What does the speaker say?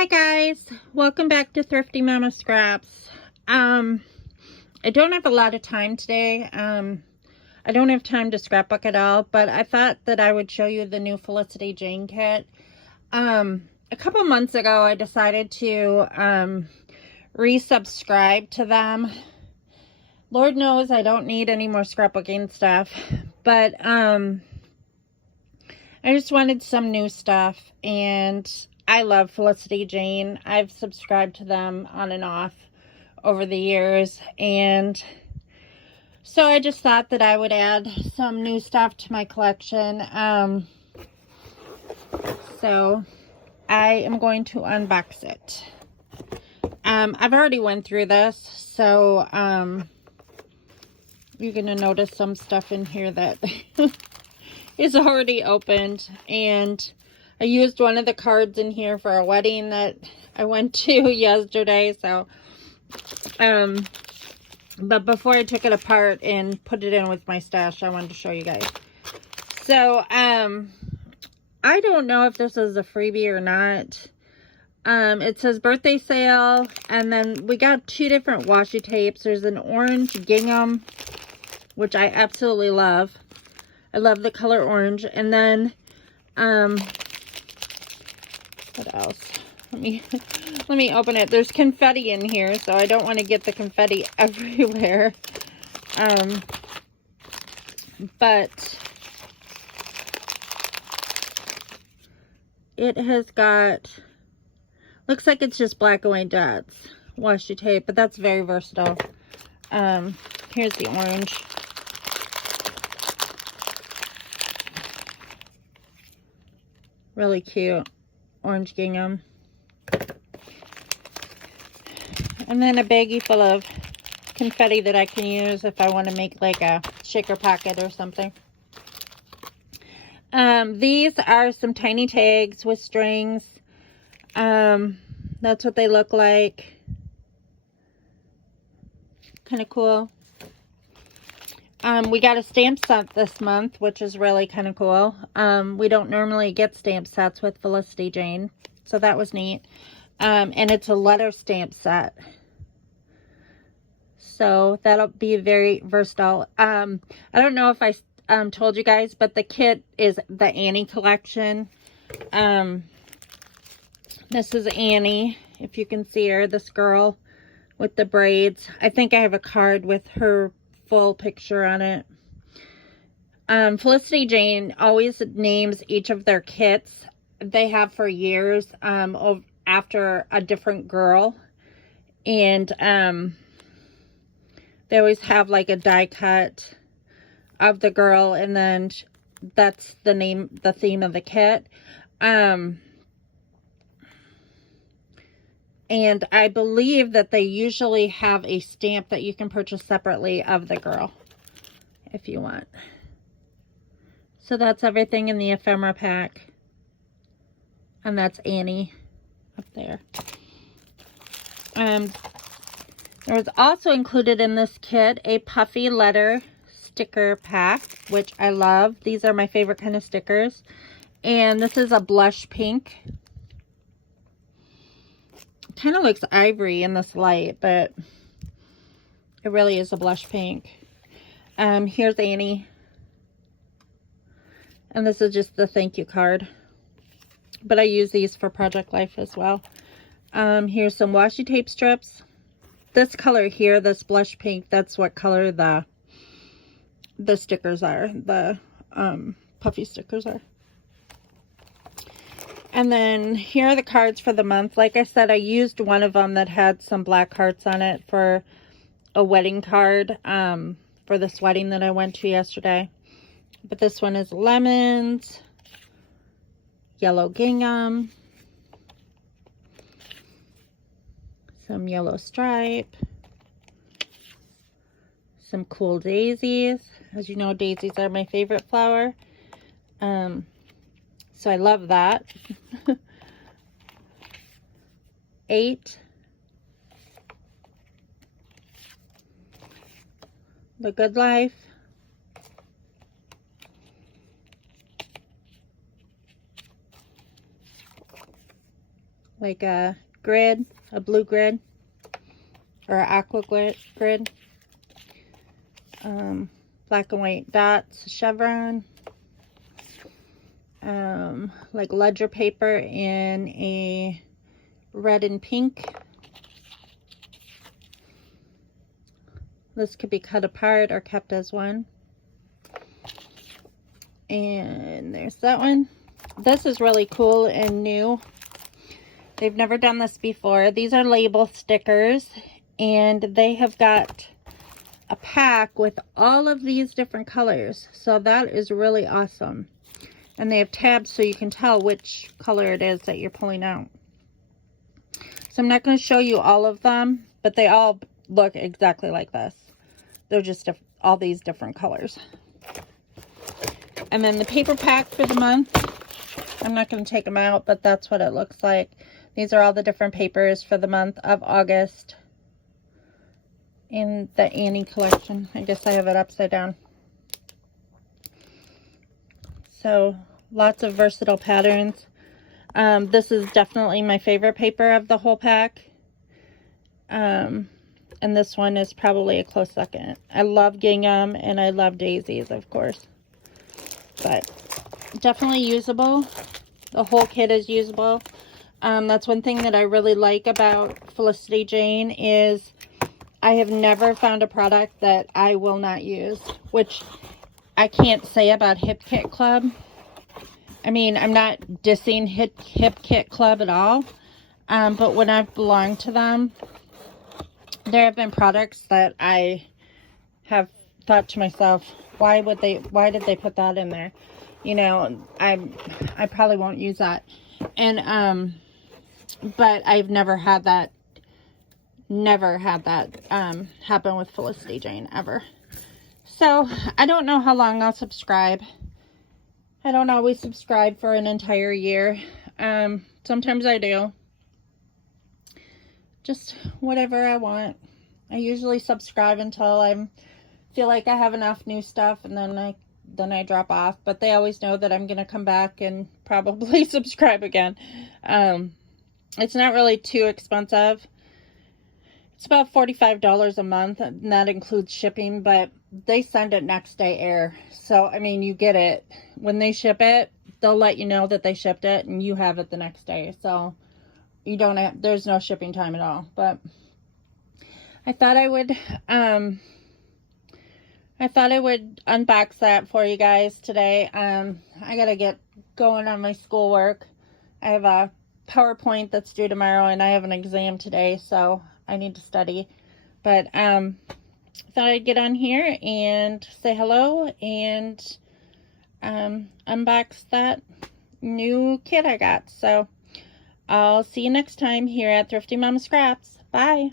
Hi guys, welcome back to Thrifty Mama Scraps. I don't have a lot of time today. I don't have time to scrapbook at all, but I thought that I would show you the new Felicity Jane kit. A couple months ago I decided to resubscribe to them. Lord knows I don't need any more scrapbooking stuff, but I just wanted some new stuff, and I love Felicity Jane. I've subscribed to them on and off over the years, and so I just thought that I would add some new stuff to my collection. So I am going to unbox it. I've already went through this, so you're going to notice some stuff in here that is already opened, and I used one of the cards in here for a wedding that I went to yesterday. So, but before I took it apart and put it in with my stash, I wanted to show you guys. So, I don't know if this is a freebie or not. It says birthday sale, and then we got two different washi tapes. There's an orange gingham, which I absolutely love. I love the color orange. And then, what else? Let me open it. There's confetti in here, so I don't want to get the confetti everywhere. But it has got, looks like it's just black and white dots washi tape, but that's very versatile. Here's the orange. Really cute orange gingham. And then a baggie full of confetti that I can use if I want to make like a shaker pocket or something. These are some tiny tags with strings. That's what they look like. Kind of cool. We got a stamp set this month, which is really kind of cool. We don't normally get stamp sets with Felicity Jane, so that was neat. And it's a letter stamp set, so that'll be very versatile. I don't know if I told you guys, but the kit is the Annie collection. This is Annie, if you can see her, this girl with the braids. I think I have a card with her full picture on it. Felicity Jane always names each of their kits, they have for years, after a different girl. And they always have like a die cut of the girl, and then that's the theme of the kit. And I believe that they usually have a stamp that you can purchase separately of the girl if you want. So that's everything in the ephemera pack. And that's Annie up there. There was also included in this kit a puffy letter sticker pack, which I love. These are my favorite kind of stickers. And this is a blush pink. Kind of looks ivory in this light, but it really is a blush pink. Here's Annie, and this is just the thank you card, but I use these for Project Life as well. Here's some washi tape strips. This color here, this blush pink, that's what color the stickers are, the puffy stickers are. And then here are the cards for the month. Like I said, I used one of them that had some black hearts on it for a wedding card, for this wedding that I went to yesterday. But this one is lemons, yellow gingham, some yellow stripe, some cool daisies. As you know, daisies are my favorite flower. So I love that. 8. The Good Life. like a grid, a blue grid, or aqua grid. Black and white dots, chevron, like ledger paper in a red and pink. This could be cut apart or kept as one. And there's that one. This is really cool and new. They've never done this before. These are label stickers, and they have got a pack with all of these different colors. So that is really awesome. And they have tabs so you can tell which color it is that you're pulling out. So I'm not going to show you all of them, but they all look exactly like this. They're just all these different colors. And then the paper pack for the month. I'm not going to take them out, but that's what it looks like. These are all the different papers for the month of August in the Annie collection. I guess I have it upside down. So lots of versatile patterns. This is definitely my favorite paper of the whole pack. And this one is probably a close second. I love gingham and I love daisies, of course. But definitely usable. The whole kit is usable. That's one thing that I really like about Felicity Jane is I have never found a product that I will not use, which I can't say about Hip Kit Club. I mean, I'm not dissing Hip Kit Club at all, but when I've belonged to them, there have been products that I have thought to myself, why did they put that in there? You know, I probably won't use that. And but I've never had that happen with Felicity Jane ever. So I don't know how long I'll subscribe. I don't always subscribe for an entire year. Sometimes I do. Just whatever I want. I usually subscribe until I feel like I have enough new stuff, and then I drop off. But they always know that I'm going to come back and probably subscribe again. It's not really too expensive. It's about $45 a month, and that includes shipping, but they send it next day air. So, I mean, you get it. When they ship it, they'll let you know that they shipped it, and you have it the next day. So, you don't have, there's no shipping time at all. But I thought I would unbox that for you guys today. I gotta get going on my schoolwork. I have a PowerPoint that's due tomorrow, and I have an exam today, so I need to study. But I thought I'd get on here and say hello and unbox that new kit I got. So I'll see you next time here at Thrifty Mama Scraps. Bye.